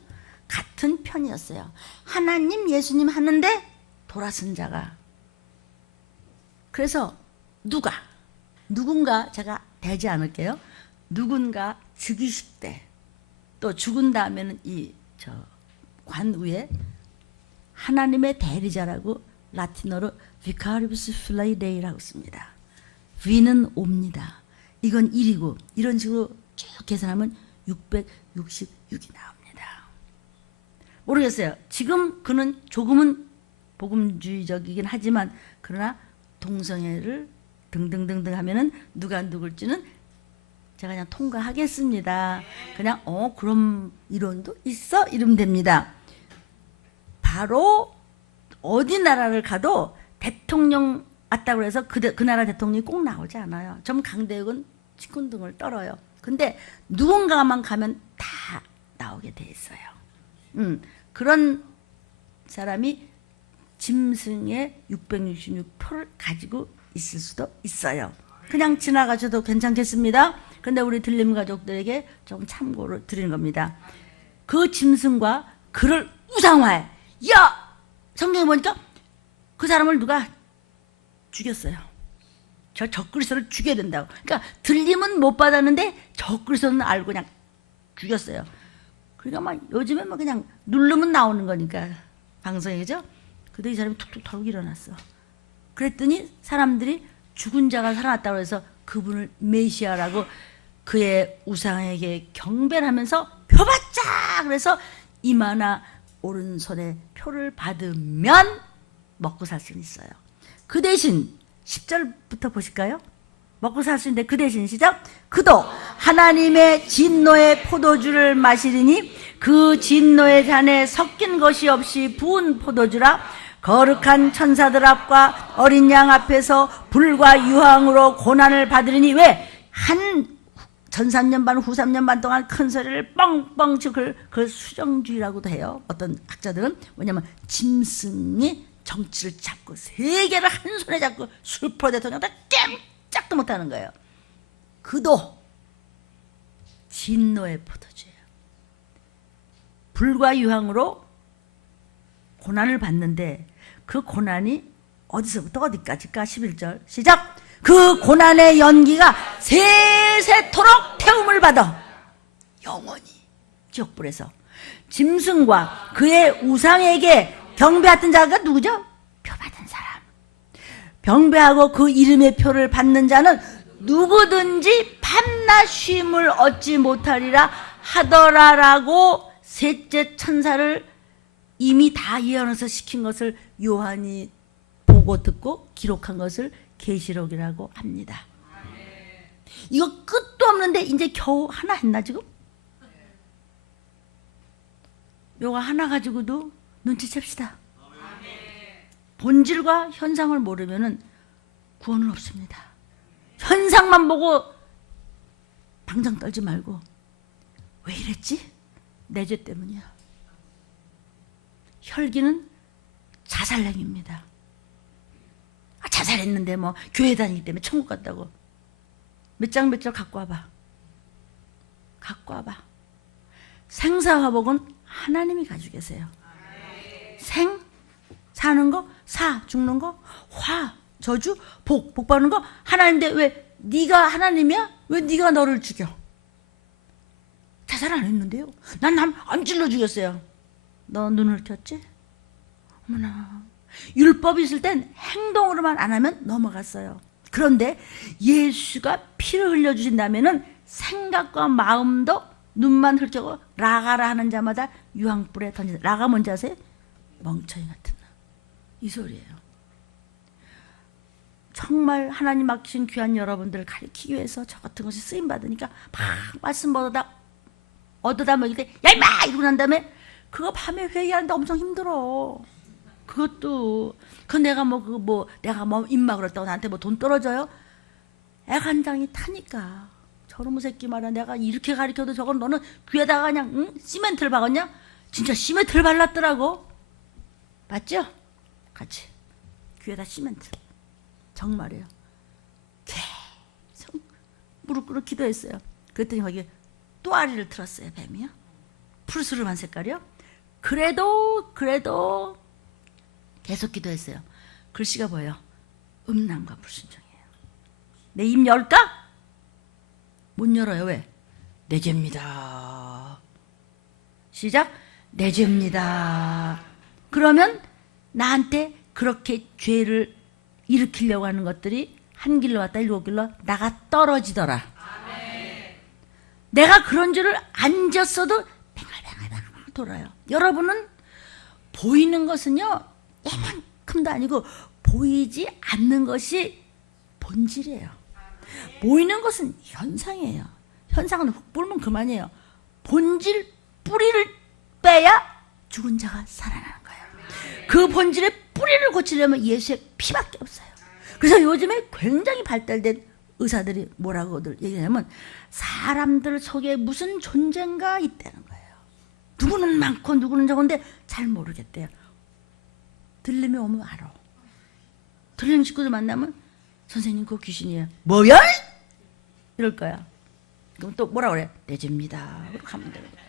같은 편이었어요. 하나님 예수님 하는데 돌아선 자가. 그래서 누군가 제가 대지 않을게요. 누군가 즉위식 때 또 죽은 다음에는 관 위에 하나님의 대리자라고 라틴어로 Vicarius Filii Dei라고 씁니다. 위는 옵니다. 이건 1이고 이런 식으로 쭉 계산하면 666이 나옵니다. 모르겠어요. 지금 그는 조금은 복음주의적이긴 하지만 그러나 동성애를 등등등등 하면은 누가 누굴지는 제가 그냥 통과하겠습니다. 그냥 그럼 이론도 있어? 이러면 됩니다. 바로 어디 나라를 가도 대통령 왔다고 해서 그 나라 대통령이 꼭 나오지 않아요. 좀 강대국은 치kun등을 떨어요. 근데 누군가만 가면 다 나오게 돼 있어요. 그런 사람이 짐승의 666표를 가지고 있을 수도 있어요. 그냥 지나가셔도 괜찮겠습니다. 근데 우리 들림 가족들에게 좀 참고를 드리는 겁니다. 그 짐승과 그를 우상화해. 야! 성경에 보니까 그 사람을 누가 죽였어요. 저 적그리스도를 죽여야 된다고. 그러니까 들림은 못 받았는데 적그리스도는 알고 그냥 죽였어요. 그러니까 막 요즘에 뭐 그냥 누르면 나오는 거니까 방송에, 그죠? 근데 이 사람이 툭툭 털고 일어났어. 그랬더니 사람들이 죽은 자가 살아났다고 해서 그분을 메시아라고 그의 우상에게 경배를 하면서 표 받자! 그래서 이마나 오른손에 표를 받으면 먹고 살 수는 있어요. 그 대신 10절부터 보실까요? 먹고 살 수 있는데 그 대신 시작. 그도 하나님의 진노의 포도주를 마시리니 그 진노의 잔에 섞인 것이 없이 부은 포도주라. 거룩한 천사들 앞과 어린 양 앞에서 불과 유황으로 고난을 받으리니 왜? 한 전 3년 반, 후 3년 반 동안 큰 소리를 뻥뻥 치고 그걸 수정주의라고도 해요. 어떤 학자들은. 뭐냐면 짐승이 정치를 잡고 세계를 한 손에 잡고 술포 대통령도 꼼짝도 못하는 거예요. 그도 진노의 포도주예요. 불과 유황으로 고난을 받는데 그 고난이 어디서부터 어디까지일까? 11절 시작. 그 고난의 연기가 세세토록 태움을 받아 영원히 지옥불에서 짐승과 그의 우상에게 경배하던 자가 누구죠? 표 받은 사람. 경배하고 그 이름의 표를 받는 자는 누구든지 밤낮 쉼을 얻지 못하리라 하더라라고 셋째 천사를 이미 다 예언해서 시킨 것을 요한이 보고 듣고 기록한 것을 계시록이라고 합니다. 이거 끝도 없는데 이제 겨우 하나 했나 지금? 요거 하나 가지고도 눈치챕시다. 본질과 현상을 모르면은 구원은 없습니다. 현상만 보고 방장 떨지 말고 왜 이랬지? 내 죄 때문이야. 혈기는 자살행위입니다. 자살했는데 뭐 교회 다니기 때문에 천국 갔다고. 몇 장 몇 절 갖고 와봐. 갖고 와봐. 생사화복은 하나님이 가지고 계세요. 생, 사는 거, 사, 죽는 거, 화, 저주, 복, 복 받는 거 하나님인데 왜 네가 하나님이야? 왜 네가 너를 죽여? 자살 안 했는데요. 난 안 찔러 죽였어요. 너 눈을 켰지? 어머나. 율법이 있을 땐 행동으로만 안 하면 넘어갔어요. 그런데 예수가 피를 흘려주신다면은 생각과 마음도 눈만 흘려고 라가라 하는 자마다 유황불에 던진다. 라가 뭔지 아세요? 멍청이 같은 놈. 이 소리예요. 정말 하나님 맡기신 귀한 여러분들을 가리키기 위해서 저 같은 것이 쓰임받으니까 막 말씀 얻어다 먹일 때 야 임마! 이러고 난 다음에 그거 밤에 회의하는데 엄청 힘들어. 그것도 내가 입막 그랬다고 나한테 뭐 돈 떨어져요? 애간장이 타니까. 저놈의 새끼 말이야. 내가 이렇게 가르쳐도 저건 너는 귀에다가 그냥 응? 시멘트를 박았냐? 진짜 시멘트를 발랐더라고. 맞죠? 같이 귀에다 시멘트. 정말이에요. 계속 무릎 꿇어 기도했어요. 그랬더니 거기에 또아리를 틀었어요. 뱀이요. 푸르스름한 색깔이요. 그래도 계속 기도했어요. 글씨가 뭐예요? 음란과 불순종이에요. 내 입 열까? 못 열어요. 왜? 내 죄입니다. 시작. 내 죄입니다. 그러면 나한테 그렇게 죄를 일으키려고 하는 것들이 한 길로 왔다 7길로 나가 떨어지더라. 내가 그런 줄을 안 졌어도 뱅글뱅글 돌아요. 여러분은 보이는 것은요 이만큼도 아니고 보이지 않는 것이 본질이에요. 보이는 것은 현상이에요. 현상은 훅 불면 그만이에요. 본질 뿌리를 빼야 죽은 자가 살아나는 거예요. 그 본질의 뿌리를 고치려면 예수의 피밖에 없어요. 그래서 요즘에 굉장히 발달된 의사들이 뭐라고들 얘기하냐면 사람들 속에 무슨 존재가 있다는 거예요. 누구는 많고 누구는 적은데 잘 모르겠대요. 들림이 오면 알아. 들리는 식구들 만나면 선생님 그거 귀신이에요. 뭐야? 이럴 거야. 그럼 또 뭐라 그래? 내 집입니다. 그렇게 하면 되는 거야.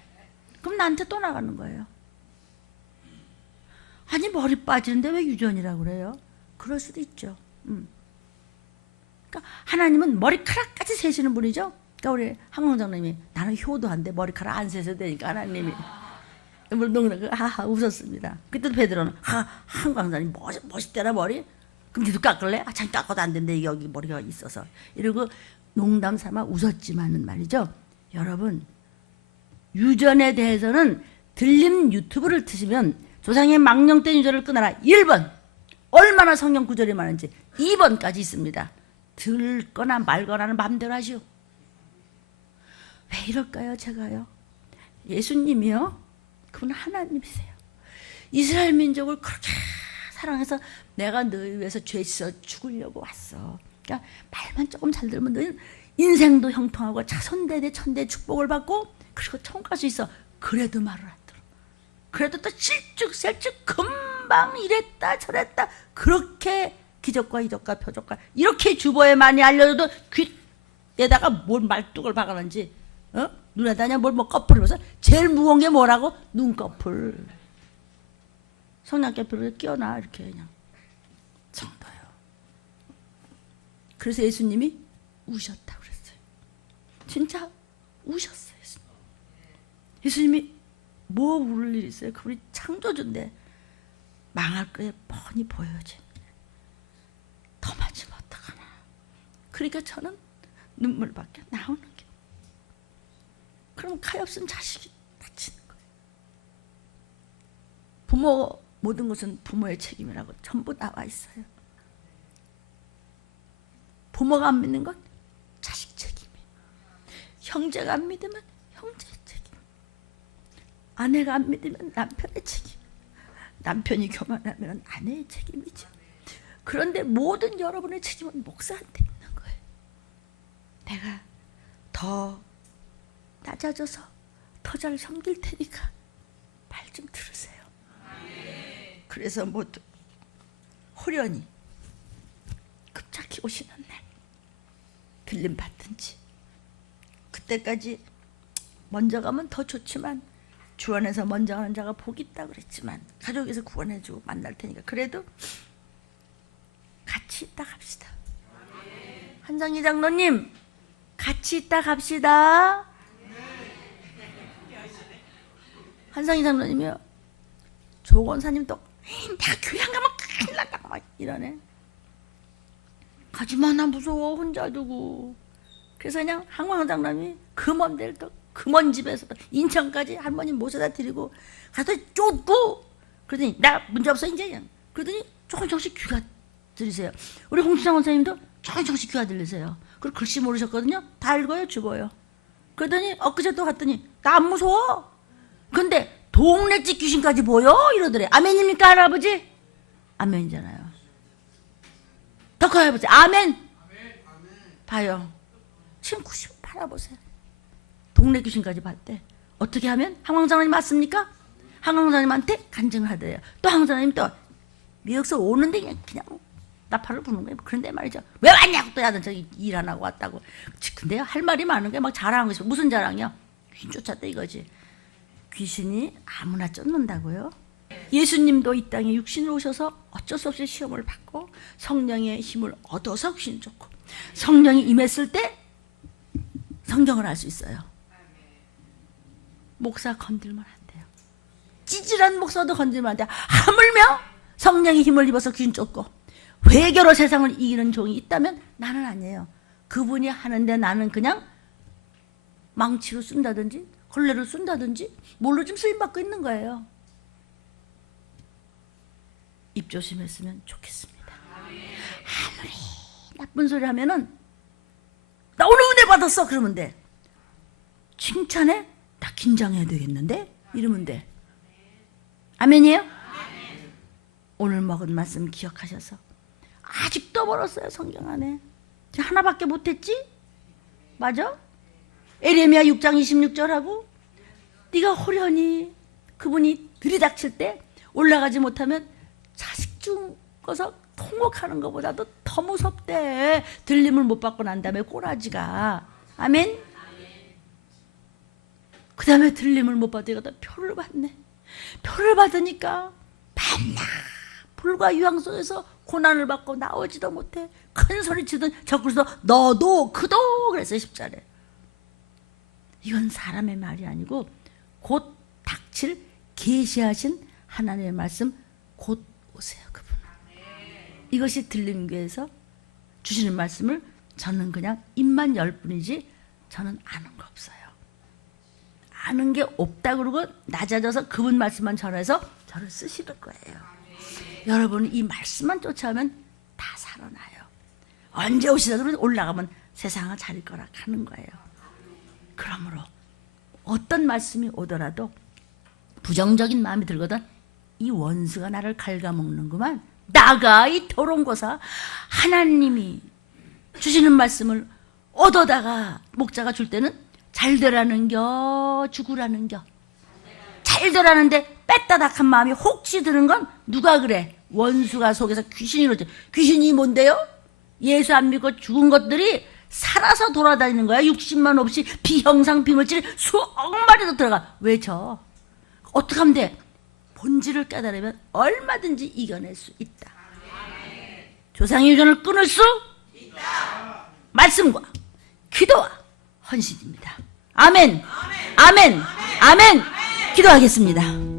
그럼 나한테 또 나가는 거예요. 아니 머리 빠지는데 왜 유전이라고 그래요? 그럴 수도 있죠. 그러니까 하나님은 머리카락까지 세시는 분이죠. 그러니까 우리 항공장님이 나는 효도한데 머리카락 안 세서 되니까 하나님이 물론 하하 웃었습니다. 그때도 베드로는 항공장님 멋있대라 머리. 그럼 니도 깎을래? 참 깎아도 안 된대 여기 머리가 있어서 이러고 농담 삼아 웃었지만은 말이죠. 여러분 유전에 대해서는 들림 유튜브를 트시면 조상의 망령된 유전을 끊어라 1번 얼마나 성경 구절이 많은지 2번까지 있습니다. 들거나 말거나는 마음대로 하시오. 왜 이럴까요? 제가요 예수님이요 그분 하나님이세요. 이스라엘 민족을 그렇게 사랑해서 내가 너희 위해서 죄 씻어 죽으려고 왔어. 그러니까 말만 조금 잘 들으면 너희 인생도 형통하고 자손대대 천대 축복을 받고 그리고 천국 갈 수 있어. 그래도 말을 안 들어. 그래도 또 실쭉셀쭉 금방 이랬다 저랬다 그렇게 기적과 이적과 표적과 이렇게 주보에 많이 알려줘도 귀에다가 뭘 말뚝을 박아놨는지 눈에다냐 뭘 뭐 꺼풀을 벗어 제일 무거운 게 뭐라고? 눈꺼풀. 성냥개풀을 끼워놔 이렇게 그냥 성도요. 그래서 예수님이 우셨다고 그랬어요. 진짜 우셨어요. 예수님이 뭐 울을 일이 있어요? 그분이 창조주인데 망할 거에 뻔히 보여지. 더 맞으면 어떡하나. 그러니까 저는 눈물밖에 나오는 게. 그럼 가엾은 자식이 다치는 거예요. 부모 모든 것은 부모의 책임이라고 전부 나와 있어요. 부모가 안 믿는 건 자식 책임이에요. 형제가 안 믿으면 형제의 책임. 아내가 안 믿으면 남편의 책임. 남편이 교만하면 아내의 책임이죠. 그런데 모든 여러분의 책임은 목사한테 있는 거예요. 내가 더 낮아져서 더 잘 섬길 테니까 말 좀 들으세요. 그래서 모두 호련히 급작히 오시는 날 들림 받든지 그때까지 먼저 가면 더 좋지만 주 안에서 먼저 가는 자가 복이 있다고 그랬지만 가족에서 구원해주고 만날 테니까 그래도 같이 있다 갑시다. 한정희 장로님 같이 있다 갑시다. 한상희 장로님이요. 조건사님 또 내가 교회 안 가면 큰일 난다고 막 이러네. 가지마 나 무서워 혼자 두고. 그래서 그냥 항상 장로님이 그 먼 데를 또 그 먼 집에서 또 인천까지 할머니 모셔다 드리고 가서 쫓고 그러더니 나 문제 없어 이제 그냥. 그러더니 조금씩 귀가 들리세요. 우리 홍수장 원사님도 조금씩 귀가 들리세요. 그리고 글씨 모르셨거든요. 다 읽어요 주고요. 그러더니 엊그제 또 갔더니 나 안 무서워. 근데 동네 집 귀신까지 보여? 이러더래. 아멘입니까 할아버지? 아멘이잖아요. 더 커요 할아버지. 아멘. 봐요. 지금 98 보세요. 동네 귀신까지 봤대. 어떻게 하면? 항왕장로님 맞습니까? 항왕장로님한테 간증을 하더래요. 또 항왕장로님 또 미역서 오는데 그냥 나팔을 부는 거예요. 그런데 말이죠. 왜 왔냐고 또 야는 저기 일 안 하고 왔다고. 근데요 할 말이 많은 게 막 자랑하고 있어. 무슨 자랑이요? 귀신 쫓았다 이거지. 귀신이 아무나 쫓는다고요? 예수님도 이 땅에 육신으로 오셔서 어쩔 수 없이 시험을 받고 성령의 힘을 얻어서 귀신 쫓고 성령이 임했을 때 성경을 알 수 있어요. 목사 건들면 안 돼요. 찌질한 목사도 건들면 안 돼요. 하물며 성령의 힘을 입어서 귀신 쫓고 회개로 세상을 이기는 종이 있다면 나는 아니에요. 그분이 하는데 나는 그냥 망치로 쏜다든지 걸레로 쏜다든지 뭘로 좀 쓰임받고 있는 거예요. 입 조심했으면 좋겠습니다. 아무리 나쁜 소리 하면은 나 오늘 은혜 받았어 그러면 돼. 칭찬해? 나 긴장해야 되겠는데? 이러면 돼. 아멘이에요? 오늘 먹은 말씀 기억하셔서 아직도 멀었어요. 성경 안에 하나밖에 못했지? 맞아? 에레미야 6장 26절하고 네가 호련히 그분이 들이닥칠 때 올라가지 못하면 자식 죽어서 통곡하는 것보다도 더 무섭대. 들림을 못 받고 난 다음에 꼬라지가. 아멘. 그 다음에 들림을 못 받으니까 표를 받네. 표를 받으니까 밤낮 불과 유황 속에서 고난을 받고 나오지도 못해. 큰 소리 치던 적그리스도 너도 그도 그랬어요. 10절에. 이건 사람의 말이 아니고 곧 닥칠 계시하신 하나님의 말씀, 곧 오세요. 그분. 이것이 들림교에서 주시는 말씀을 저는 그냥 입만 열 뿐이지 저는 아는 거 없어요. 아는 게 없다 그러고 낮아져서 그분 말씀만 전해서 저를 쓰시는 거예요. 여러분 이 말씀만 쫓아오면 다 살아나요. 언제 오시다 그러면 올라가면 세상을 차릴 거라 하는 거예요. 그러므로 어떤 말씀이 오더라도 부정적인 마음이 들거든 이 원수가 나를 갉아먹는구만. 나가 이 토론고사. 하나님이 주시는 말씀을 얻어다가 목자가 줄 때는 잘 되라는 겨 죽으라는 겨. 잘 되라는데 뺐다닥한 마음이 혹시 드는 건 누가 그래? 원수가 속에서 귀신이 그러지. 귀신이 뭔데요? 예수 안 믿고 죽은 것들이 살아서 돌아다니는 거야. 60만 없이 비형상 비물질이 수억 마리도 들어가. 왜 져? 어떻게 하면 돼? 본질을 깨달으면 얼마든지 이겨낼 수 있다. 조상의 유전을 끊을 수 있다. 말씀과 기도와 헌신입니다. 아멘. 아멘. 아멘. 기도하겠습니다.